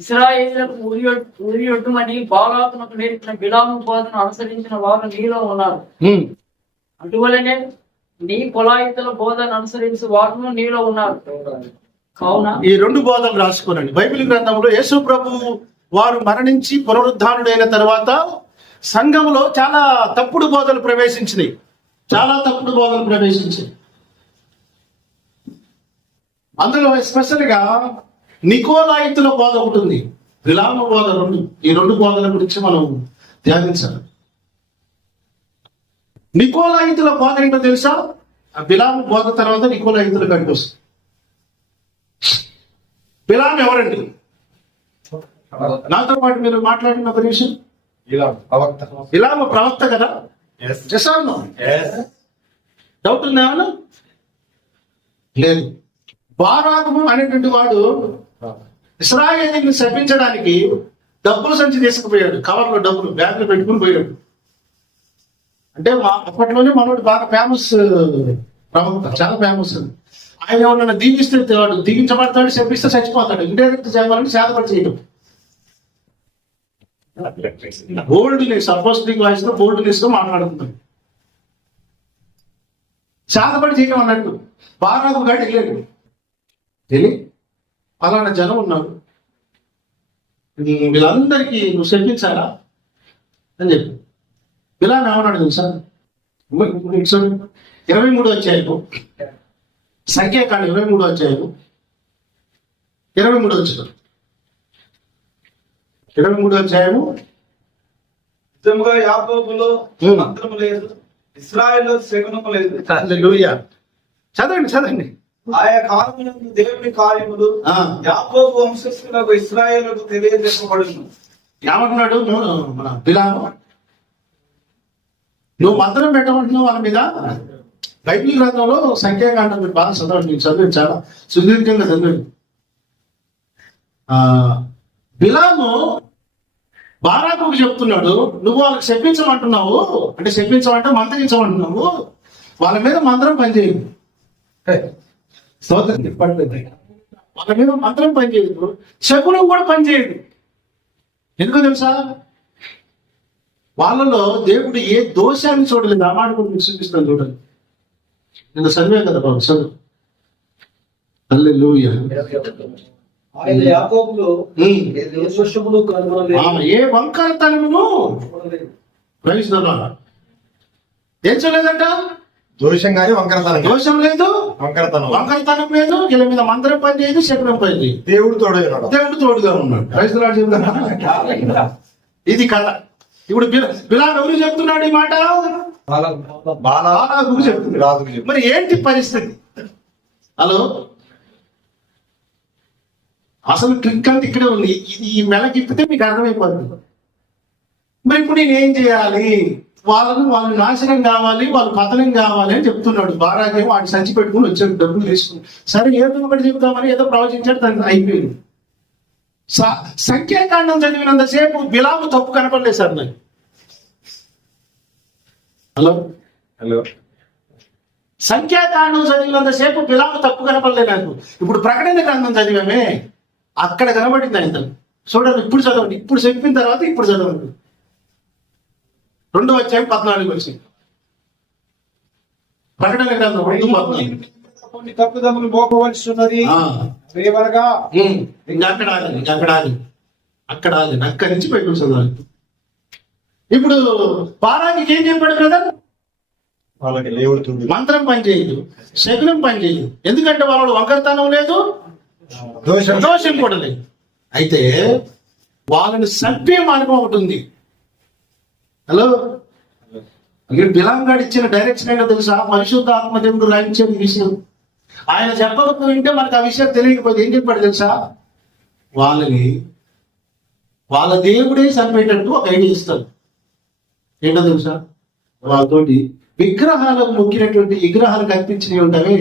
ఇశ్రాయేలులకు ఉరియొడ్డుమని బాలాకునకు నేర్పిన బిలాము బోధను అనుసరించిన వారు నీలో ఉన్నారు. అటువలనే నీ కొలాయితల బోధను అనుసరించి వారు నీలో ఉన్నారు. కావున ఈ రెండు బోధనలు రాసుకోనండి. బైబిల్ గ్రంథంలో యేసు ప్రభువు వారు మరణించి పునరుద్ధానుడైన తర్వాత సంఘంలో చాలా తప్పుడు బోధనలు ప్రవేశించినాయి. అందులో స్పెషల్ గా నికోలాయితుల బోధ ఒకటి ఉంది, బిలాము బోధ రెండు. ఈ రెండు బోధల గురించి మనం ధ్యానించాలి. నికోలాయితుల బోధ ఏంటో తెలుసా? ఆ బిలాము బోధ తర్వాత నికోలాయితుల గడికి వస్తుంది. బిలాము ఎవరండి? నాతో పాటు మీరు మాట్లాడిన ఒక నిమిషం. బిలాము ప్రవక్త కదా? చేశాను. డౌట్ ఉందా? లేదు. బారాకు అనేటువంటి వాడు ఇశ్రాయేలుని శపించడానికి డబ్బులు సంచి తీసుకుపోయాడు. కవర్లో డబ్బులు బ్యాగ్ లో పెట్టుకుని పోయాడు. అంటే అప్పట్లోనే మనోడు బాగా ఫేమస్ ప్రవక్త, చాలా ఫేమస్. ఆయన ఎవరన్నా దీవిస్తే వాడు దీవించబడతాడు, శపిస్తే చచ్చిపోతాడు. ఇండైరెక్ట్ చేయాలంటే శాతపడి చేయడం. బోల్డ్నెస్, అపోస్టిక్ వాయిస్ తో బోల్డ్నెస్ తో మాట్లాడుతున్నాడు. శాతపడి చేయడం అన్నట్టు. బారాకు గాడి వెళ్ళాడు. వెళ్ళి అలాంటి జనం ఉన్నారు, వీళ్ళందరికీ నువ్వు శపించాలా అని చెప్పి బిలాము ఏమన్నాడు తెలుసా? 23 అధ్యాయము, సంఖ్యాకాండ 23 అధ్యాయము 23 వచ్చారు. 23 అధ్యాయము. నిజముగా యాకోబులో మంత్రము లేదు, ఇశ్రాయేలులో శకునము లేదు. హల్లెలూయా. చదవండి. ఆయా కాలమునందు దేవుని కార్యములు యాకోబు వంశస్థులకు ఇశ్రాయేలుకు తెలియజేయబడును. ఏమంటున్నాడు మన బిలాము? నువ్వు మంత్రం పెట్టమంటున్నావు వాళ్ళ మీద. బైబిల్ గ్రంథంలో సంఖ్యాకాండం మీరు బాగా చదవండి. చదివి చాలా సుదీర్ఘంగా చదివండి. బిలాము బారాకుకు చెప్తున్నాడు, నువ్వు వాళ్ళకి శపించమంటున్నావు, అంటే శపించమంటే మంత్రించమంటున్నావు, వాళ్ళ మీద మంత్రం పనిచేయదు. వాళ్ళ మీద మంత్రం పనిచేయదు, శకునం కూడా పనిచేయదు. ఎందుకో తెలుసా? వాళ్ళలో దేవుడు ఏ దోషాన్ని చూడలేదు. ఆ మాట కూడా మీకు చూపిస్తాను, చూడండి. నేను చదివే కదా బాబు, చదువు. హల్లెలూయా. ఏ వంకరతనము ఏం చూడలేదంట? దోషం కానీ వంకరతనం, దోషం లేదు, వంకరతనం లేదు. వీళ్ళ మీద మంత్రం పని చేయదు, శకునం పని చేయదు. దేవుడు తోడుగా ఉన్నాడు. ఇది కథ. ఇప్పుడు బిలాము ఎవరు చెప్తున్నాడు ఈ మాట? బాలాకు చెప్తున్నాడు. మరి ఏంటి పరిస్థితి? హలో, అసలు ట్రిక్ అంటే ఇక్కడే ఉంది. ఈ మెలకిప్పితే మీకు అర్థమైపోతుంది. మరి ఇప్పుడు నేనేం చేయాలి? వాళ్ళు నాశనం కావాలి, వాళ్ళు పతనం కావాలి అని చెప్తున్నాడు. బారాకేమో వాడిని సంచి పెట్టుకుని వచ్చాడు, డబ్బులు తీసుకుని. సరే ఏదో ఒకటి చెబుతామని ఏదో ప్రవచించాడు, దానికి అయిపోయింది. సంఖ్యాకాండం చదివినంతసేపు బిలాము తప్పు కనపడలేదు సార్ నాకు. హలో, సంఖ్యాకాండం చదివినంతసేపు బిలాము తప్పు కనపడలేదు నాకు. ఇప్పుడు ప్రకటన గ్రంథం చదివామే, అక్కడ కనబడింది ఆయన. చూడండి, ఇప్పుడు చదవండి. ఇప్పుడు చెప్పిన తర్వాత ఇప్పుడు చదవండి. 2వ అధ్యాయం 14 వచ్చింది. ప్రకటన గ్రంథం 2:14. కొన్ని తప్పుదములు మోపవలసి ఉన్నది. అక్కడ అక్కడి నుంచి బయటకు చదవాలి. ఇప్పుడు బారాకి ఏం చెప్పాడు బ్రదర్? వాళ్ళకి మంత్రం పని చేయదు, శకునం పని చేయదు. ఎందుకంటే వాళ్ళు వంకరతనం లేదు, దోషం కూడా లేదు. అయితే వాళ్ళని చంపే మార్గం ఒకటి ఉంది. హలో, బిలాము గారు ఇచ్చిన డైరెక్షన్ ఏంటో తెలుసా? పరిశుద్ధ ఆత్మదేవుడు రాయించే విషయం. ఆయన చెప్పకపోయింటే మనకు ఆ విషయం తెలియకపోతే ఏం చెప్పాడు తెలుసా? వాళ్ళ దేవుడే చనిపోయేటట్టు ఒక ఐడియా ఇస్తాడు. ఏంటో తెలుసా? వాళ్ళతోటి విగ్రహాలకు మొక్కినటువంటి విగ్రహాలు కనిపించినవి ఉంటాయి,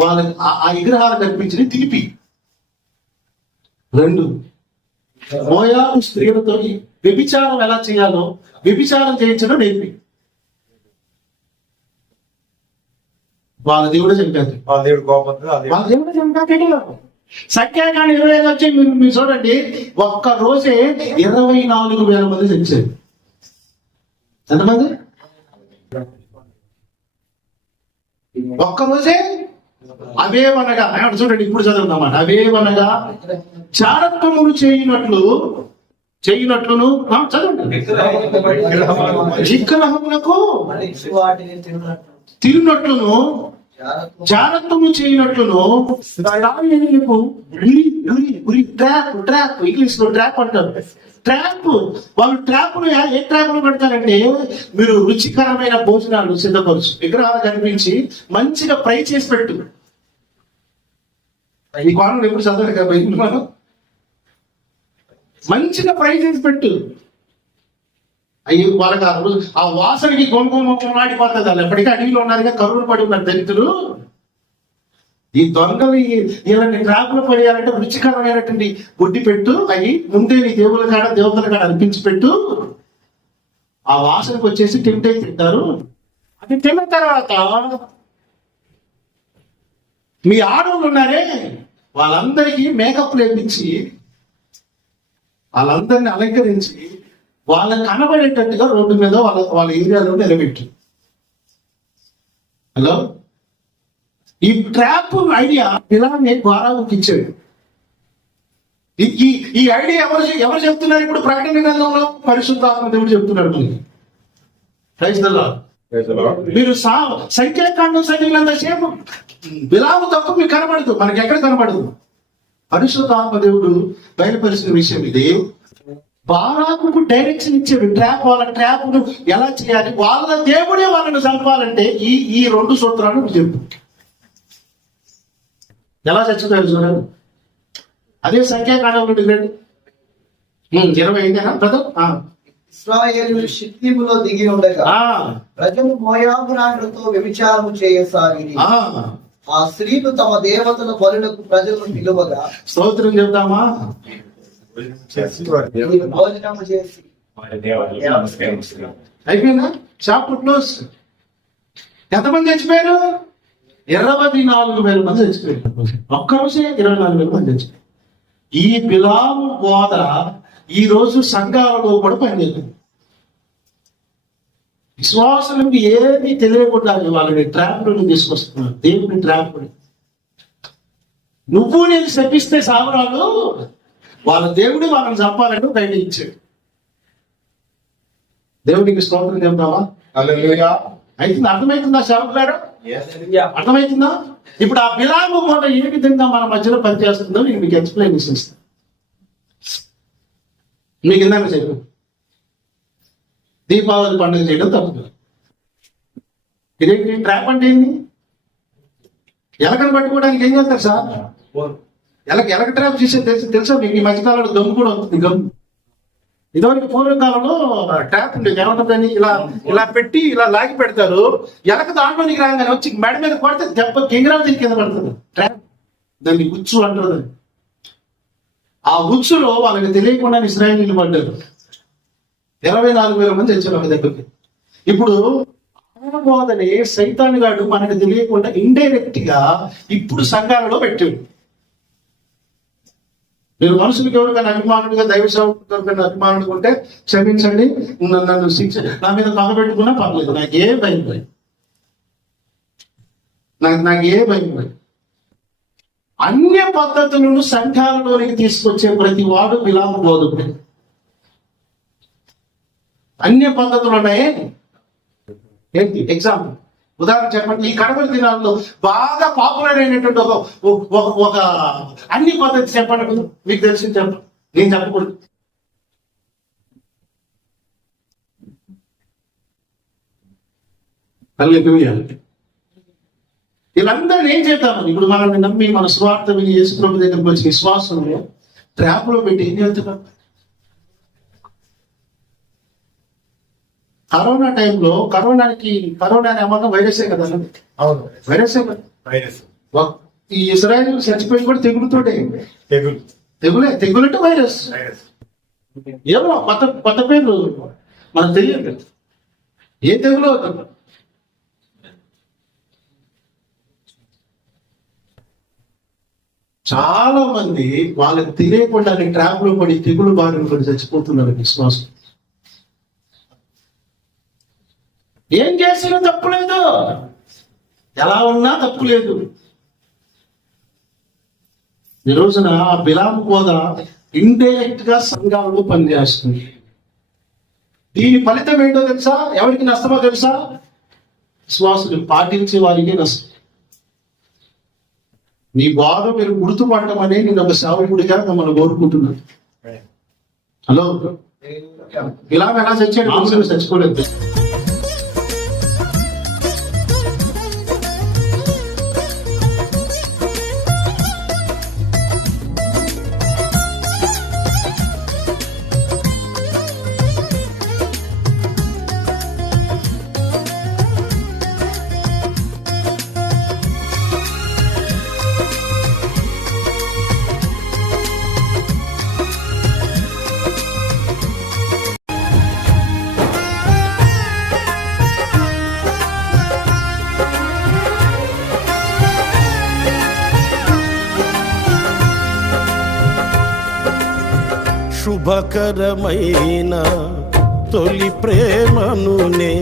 వాళ్ళకి ఆ విగ్రహాలు కనిపించినవి తిరిపి. 2, మోయాబు స్త్రీలతో వ్యభిచారం ఎలా చేయాలో వ్యభిచారం చేయించడం నేర్పి. వాళ్ళ దేవుడే చంపారు. వాళ్ళ దేవుడు కోపంతో వాళ్ళ దేవుడే చంపారు. సంఖ్యాకాండం 25 వచ్చి మీరు చూడండి, ఒక్క రోజే 24,000 మంది చచ్చారు. ఎంతమంది? ఒక్క రోజే. అవేవనగా చూడండి, ఇప్పుడు చదువుతామాట. అవేవనగా చారత్వములు చేయనట్లును చదవండి. విగ్రహములకు తిరునట్లును జాగ్రత్తము చేయనట్లును ట్రాప్ ఇంగ్లీష్ లో ట్రాప్ అంటారు. ట్రాప్ వాళ్ళు ట్రాప్లు ఏ ట్రాప్లు పెడతారంటే, మీరు రుచికరమైన భోజనాలు సిద్ధపరచు, విగ్రహాలు కనిపించి మంచిగా ఫ్రై చేసి పెట్టు. ఈ కోణం ఎప్పుడు చదవరు కదా మనం. మంచిగా ఫ్రై చేసి పెట్టు. అయ్యి వాళ్ళకి ఆ వాసనకి గొంగొంగొంగలాడిపోతుంది. వాళ్ళు ఎప్పటికీ అడవిలో ఉన్నారుగా, కరువులు పడి ఉన్నారు దళితులు. ఈ దొంగలు ఇలాంటి ట్రాప్లో పడేయాలంటే రుచికరమైనటువంటి గుడ్డి పెట్టు, అవి ముందే నీ దేవతల కాడ అర్పించి పెట్టు. ఆ వాసనకు వచ్చేసి తింటే తింటారు. అది తిన్న తర్వాత మీ ఆడవాళ్ళు ఉన్నారే, వాళ్ళందరికీ మేకప్ లేపించి వాళ్ళందరినీ అలంకరించి వాళ్ళకి కనబడేటట్టుగా రోడ్డు మీద వాళ్ళ ఏరియాలో నిలబెట్టు. హలో, ఈ ట్రాప్ ఐడియా ఇలానే ద్వారాకి ఇచ్చాడు. ఈ ఐడియా ఎవరు చెప్తున్నారు ఇప్పుడు? ప్రకటన గ్రంథంలో పరిశుద్ధాత్మ దేవుడు చెప్తున్నాడు మనకి. Praise the Lord. మీరు సంఖ్యాకాండం చదివినంతసేపు బిలాము తప్ప మీకు కనబడదు. మనకి ఎక్కడ కనబడదు. పరిశుద్ధాత్మ దేవుడు బయలుపరిచిన విషయం ఇది. బాలాకుకు డైరెక్షన్ ఇచ్చాడు. వాళ్ళ ట్రాప్ను ఎలా చేయాలి, వాళ్ళ దేవుడే వాళ్ళని చంపాలంటే ఈ 2 సూత్రాలు చెప్పు. ఎలా చచ్చుతారు చూడండి. అదే సంఖ్యాకాండం 25 బ్రదర్. ఇశ్రాయేలు షిత్తీములో దిగి ఉండగా ప్రజలు మోయాబు రాణులతో వ్యభిచారము చేయసాగిరి. ఆ స్త్రీలు తమ దేవతల బలులకు ప్రజలను పిలువగా స్తోత్రం చెప్తామా, భోజనము చేసి అయిపోయిందా? Chapter close. ఎంతమంది చచ్చిపోయారు? 24,000 మంది చచ్చిపోయారు. ఒక్క రోజే 24,000 మంది చచ్చిపోయారు. ఈ బిలాము బోధ ఈ రోజు సంఘాలలో కూడా పనిచేస్తుంది. విశ్వాసులకు ఏది తెలియకుండా వాళ్ళని ట్రాప్లోని తీసుకొస్తున్నారు. దేవుని ట్రాప్. నువ్వు నేను శపిస్తే సావరాలు, వాళ్ళ దేవుడు వాళ్ళని చంపాలని బయట ఇచ్చాడు. దేవుడికి స్తోత్రం చెప్తావా? అయితే అర్థమవుతుందా సేవకులారా? అర్థమవుతుందా? ఇప్పుడు ఆ బిలాము కూడా ఏ విధంగా మన మధ్యలో పనిచేస్తుందో నేను మీకు ఎక్స్ప్లెయినేషన్ ఇస్తాను. మీకు ఇందాక చెప్పు, దీపావళి పండుగ చేయడం తప్పు. ఇదేంటి ట్రాప్ అంటే ఏంది? ఎలకను పట్టుకోవడానికి ఏం చేస్తారు సార్? ఎలక ట్రాప్ చేసే తెలుసా మీకు? ఈ మధ్యకాలంలో దమ్ము కూడా వస్తుంది. గమ్ము ఇదివరకు పూర్వకాలంలో ట్రాప్ ఉండేది. ఏమంటుందని ఇలా పెట్టి ఇలా లాగి పెడతారు. ఎలక దాంట్లోనికి రాగానే వచ్చి మెడ మీద కొడితే దెబ్బ గింగరాజు కింద పడుతుంది. ట్రాప్, దాన్ని ఉచ్చు అంటారు. ఆ ఉచ్చులో వాళ్ళకి తెలియకుండా ఇశ్రాయేలీయులు పడ్డారు. 24,000 మంది వచ్చారు ఒక దగ్గరికి. ఇప్పుడు బోధనే సైతాను గాడు మనకు తెలియకుండా ఇండైరెక్ట్ గా ఇప్పుడు సంఘాలలో పెట్టాడు. మీరు మనుషులకు ఎవరికైనా అభిమానుడిగా, దైవ సేవకుడికైనా అభిమానుడు ఉంటే క్షమించండి, నన్ను శిక్ష, నా మీద పగబెట్టుకున్నా పర్లేదు, నాకు ఏ భయం లేదు. నాకు ఏ భయం లేదు. అన్య పద్ధతులను సంఘాలలోనికి తీసుకొచ్చే ప్రతి వాడు బిలాము బోధకుడు. అన్య పద్ధతులు ఉన్నాయే ఏంటి? ఎగ్జాంపుల్, ఉదాహరణ చెప్పండి. ఈ కడపల దినాల్లో బాగా పాపులర్ అయినటువంటి ఒక అన్ని పద్ధతి చెప్పండి. మీకు తెలిసి చెప్పండి, నేను చెప్పకూడదు. హల్లెలూయా. వీళ్ళందరూ ఏం చేద్దామని ఇప్పుడు మనల్ని నమ్మి మన స్వార్థ విని యేసు ప్రభు దగ్గరకు వచ్చి విశ్వాసంలో ట్రాప్ లో పెట్టి ఏం చేస్తున్నాం? కరోనా టైంలో కరోనా ఏమన్నా వైరసే కదా? అవును, వైరసే కదా. ఈ ఇశ్రాయేలు చచ్చిపోయింది కూడా తెగులుతోటే. తెగులంటే వైరస్. ఏమో కొత్త పేర్లు మనకు తెలియదు. ఏ తెగులు అవుతుంది? చాలా మంది వాళ్ళకి తెలియకుండానే ట్రాప్ లో పడి తెగులు బారిన పడి చచ్చిపోతున్నారు విశ్వాసం. ఏం చేసినా తప్పులేదు, ఎలా ఉన్నా తప్పులేదు. ఈ రోజున ఆ బిలాము బోధ ఇండైరెక్ట్ గా సంఘాలలో పనిచేస్తుంది. దీని ఫలితం ఏంటో తెలుసా? ఎవరికి నష్టమో తెలుసా? విశ్వాసులు పాటించే వారికి నష్టం. నీ బాధ మీరు గుర్తుపడటం అనే నేను ఒక సేవకుడిగా మిమ్మల్ని కోరుకుంటున్నాను. హలో, బిలాము ఎలా చచ్చాడు? మనసులు చచ్చిపోలేదు. శుభకరమైన తొలి ప్రేమనునే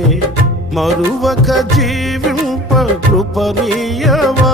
మరువక జీవింప కృపనీయవా.